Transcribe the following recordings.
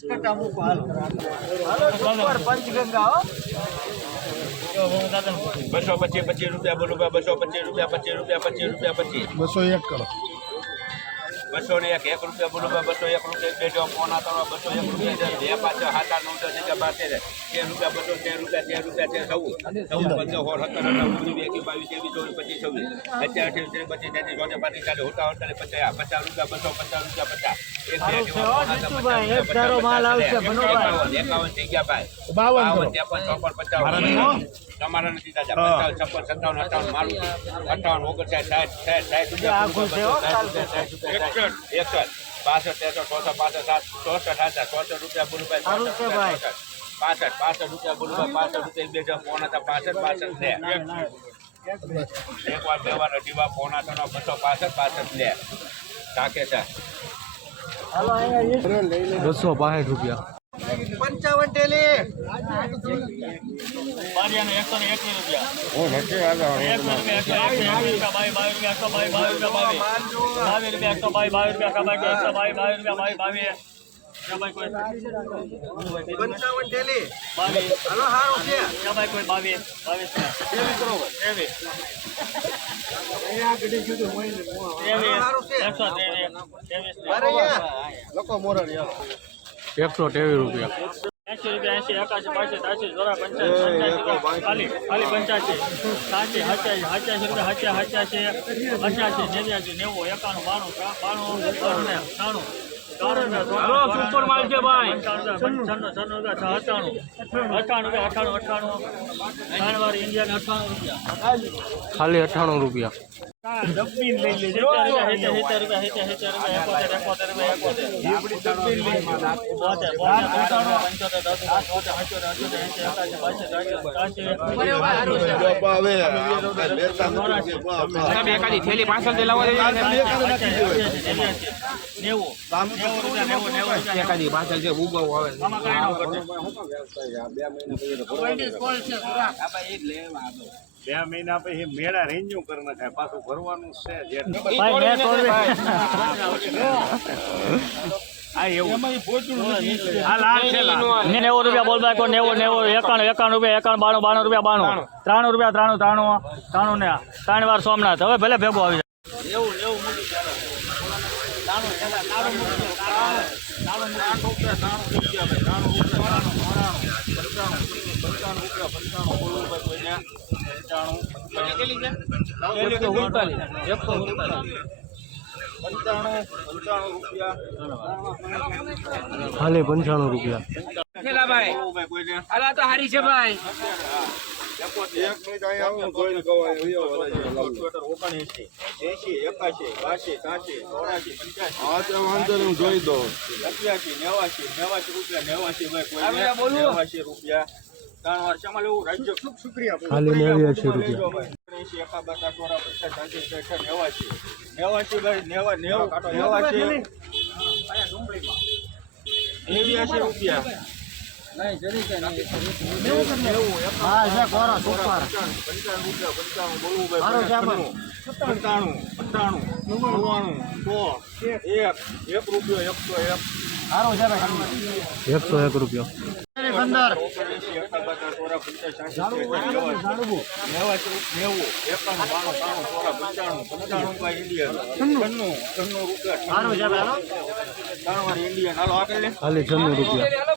કટા મૂકો હાલો હાલો પંચગંગા હો બસો પચીસ પચીસ રૂપિયા બોલું બસો પચીસ રૂપિયા પચીસ રૂપિયા પચીસ રૂપિયા પચીસ. બસો એક કરો. બસો ને એક એક રૂપિયા બોલું બસો એક રૂપિયા જો પોણા ત્રણ બસો એક રૂપિયા બે પાછળ સાત આઠ નવ દસ અગિયાર પાસે તેર રૂપિયા બસો તેર રૂપિયા તેર રૂપિયા તેર થવું ચૌદ પંદર સોળ સત્તર અઢાર એકવીસ બાવીસ ત્રેવીસ ચોવીસ પચીસ છવ્વીસ. અત્યાર અઠ્યાવીસ ત્રીસ બત્રીસ તેત્રીસ ચોત્રીસ પાંત્રીસ ચાલીસ હોતા અડતાલીસ પચાસ પચાસ રૂપિયા બસો પચાસ રૂપિયા પચાસ. તમારા નથી દાદા છપ્પન સત્તાવન અઠાવન મારું. અઠાવન ઓગણસાઠ સાઠ સાઠ સાઠ રૂપિયા આખું છે હો, સાઠ રૂપિયા, સાઠ રૂપિયા, સાઠ. એકસઠ બાસઠ ત્રેસઠ ચોસઠ પાસઠ સાત ચોસઠ સાસઠ ચોસઠ. રૂપિયા બોલુભાઈ પાસઠ પાસઠ રૂપિયા બોલુભાઈ પાસઠ રૂપિયા બે હજાર પોણા હતા પાસઠ પાસઠ લે. એક વાર બે વાર અઢી વાર પોણા ત્રણ બસો પાસઠ પાસઠ લે. તાકે છે. બસો બાસઠ રૂપિયા. પંચાવન ટેલી હાલો હારું છે. અહીંયા. લખો મોરલ એકસો ત્રેવીસ રૂપિયા. એસી રૂપિયા એસી એકાસી ત્રાસી ચોરા પંચાસી પંચ્યાસી ખાલી ખાલી પંચ્યાસી સાચી હચાસી હચાસી રૂપિયા હચા હચાસી અઠ્યાસી નેવ્યાસી નેવું એકાણું બાણું બાણું અઠ્યાણું ત્રાણું સુપર માલ છે ભાઈ. પંચાણું છન્નું રૂપિયા અઠાણું અઠાણું રૂપિયા અઠાણું અઠાણું ત્રણ વાર ઇન્ડિયન અઠાણું રૂપિયા. ખાલી અઠ્ઠાણું રૂપિયા. થેલી પાછળ લાવો નેવું એકાદી પાછળ છે ઉગવ આવે આમાં કાંઈ ન ઘટે. બે મહિના પછી મેળા રેન્યુ કરી નાખાય પાછું ભરવાનું છે જે નેવું રૂપિયા બોલ બાકો નેવું નેવું એકાણું એકાણું રૂપિયા એકાણું બાણું બાણું રૂપિયા બાણું. ત્રાણું રૂપિયા ત્રાણું ત્રાણું ત્રાણું ને ત્રણ વાર સોમનાથ. હવે ભલે ભેગો આવી જાય. ખાલી પંચાણું રૂપિયા. હાલા તો હારી છે ભાઈ. એસી એકાશી બાસી ત્રાસી ચોરાશી પંચ્યાસી જોઈ દો અઠ્યાસી નેવાસી નેવાસી રૂપિયા નેવાસી ભાઈ નેવાસી રૂપિયા. ત્રણ વાર શેમાં લેવું રાજ્ય. ખાલી નેવ્યાસી રૂપિયા. એસી એકા બાકા ચોરા પચાસ સાસી ત્રેસઠ નેવાસી નેવાસી ભાઈ નેવા નેવું નેવાસી નેવ્યાસી રૂપિયા. હા છે કોરો સુપર. પંચાણું સારું છે આમાં. પંચાણું પંચાણું નવ્વાણું. સો એક. એક રૂપિયો એકસો એક. સારું છે એકસો એક રૂપિયા. છે ભાઈ હાલો છન્નું રૂપિયા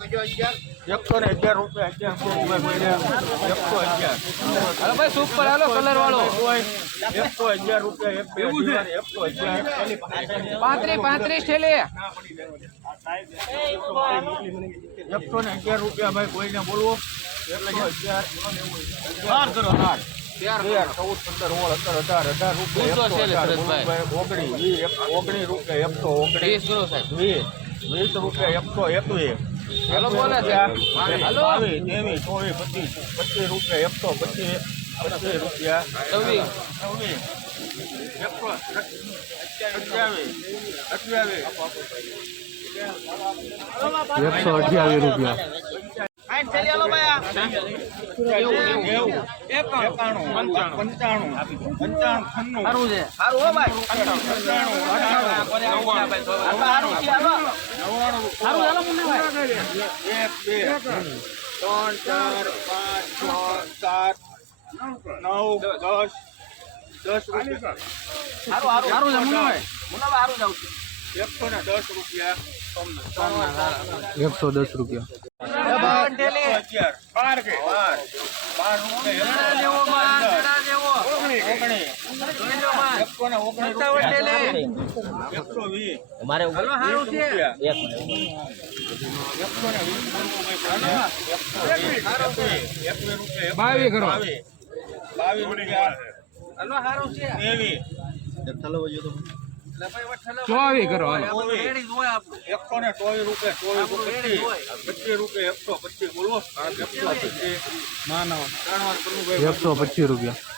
એકસો ને અગિયાર રૂપિયા અગિયાર રૂપિયા એકસો અગિયાર. હાલો ભાઈ સુપર હાલો કલર વાળો. એકસો અગિયાર રૂપિયા એક બે અઢી એકસો અગિયાર. પાંત્રીસ પાંત્રીસ થેલી. એકસો ને અગિયાર રૂપિયા ભાઈ કોઈને બોલવો? એકસો અગિયાર. અગિયાર કરો બોલુભાઈ ઓગણીસ રૂપિયા એકસો ઓગણીસ વીસ વીસ રૂપિયા એકસો એકવીસ. હાલો બોલે છે. હેલો. આવી ત્રેવીસ ચોવી પચીસ પચીસ રૂપિયા એકસો પચીસ પચીસ રૂપિયા. છવ્વીસ. છવ્વીસ. એકસો અઠ્યાવીસ. અઠ્યાવીસ. એકસો અઠ્યાવીસ રૂપિયા. પંચાણું પંચાણું પંચાણું છન્નું. સારું સારું સારું ચાલો મુન્નાભાઈ. એક બે ત્રણ ચાર પાંચ છ. સાત નવ દસ દસ રૂપિયા. સારું છે મુન્નાભાઈ મુનાભાઈ સારું જાવ એકસો ને દસ રૂપિયા. એકસો દસ રૂપિયા બાર. બાર બાર રૂપિયા ઓગણીસ જોઈ લો માં એકસો ને ઓગણીસ સત્તાવન રૂપિયા એકસો વીસ હાલો સારું છે રૂપિયા એકસો ને વીસ રૂપિયા એકસો વીસ એકવીસ એકવીસ રૂપિયા બાવીસ કરો. રૂપિયા એકસો ને ચોવીસ રૂપિયા ચોવીસ પચીસ રૂપિયા એકસો પચીસ બોલો એકસો પચીસ રૂપિયા